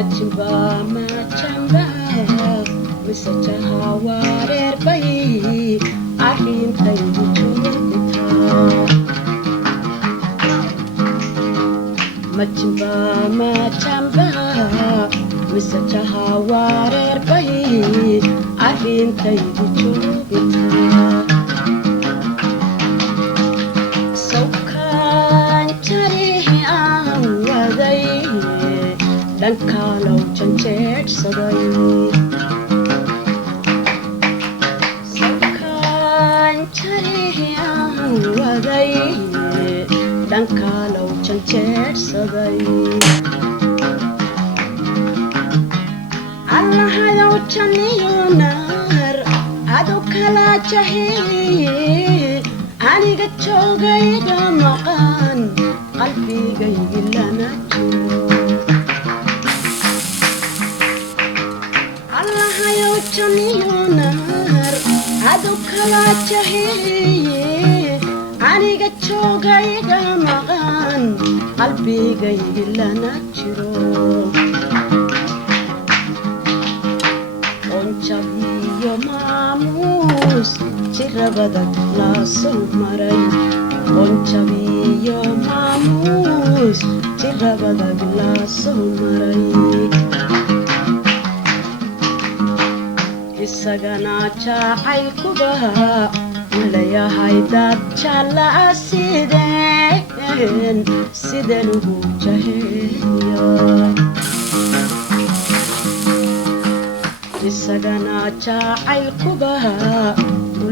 Machamba misajaha wareer bay arrintaydu joogtaa Machamba misajaha wareer bay arrintaydu joogtaa Sawkan jarihi aan waday dhankalow janjeedhsaday Sawkan jarihi aan waday dhankalow janjeedhsaday Allahayow janiyo naar adu kala jahiye aniga joogayga maqan qalbigaygi lana jiro Allahayow janiyo naar adu kala jahiye aniga joogayga maqan qalbigaygi lana jiro onjabiyo maamuus jirabada la soo maray onjabiyo maamuus jirabada la soo maray isagana jacaylkuba leeyahay dad jeclaa sideen ugu jaheeya isagana jacaylkuba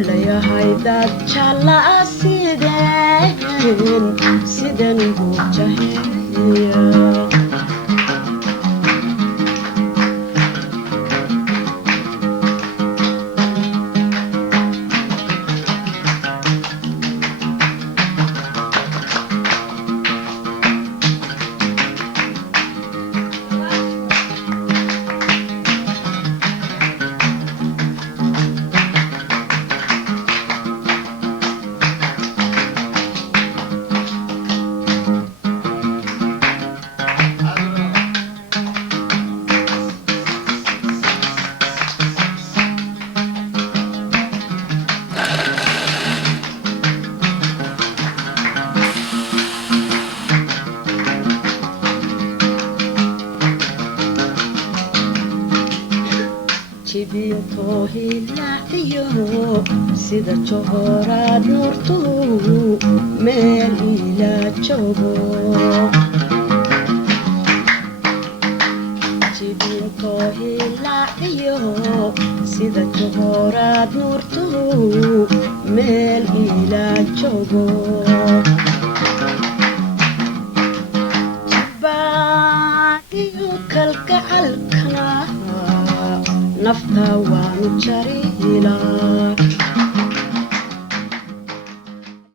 leeyahay dad jeclaa sideen ugu jaheeya jibiyo tohilaciyo sida johorad nuurtu meel ila joogo jibiyo tohilaciyo sida johorad nuurtu meel ila joogo jibaadiyo kalgacalkana nafta waanu jariilaa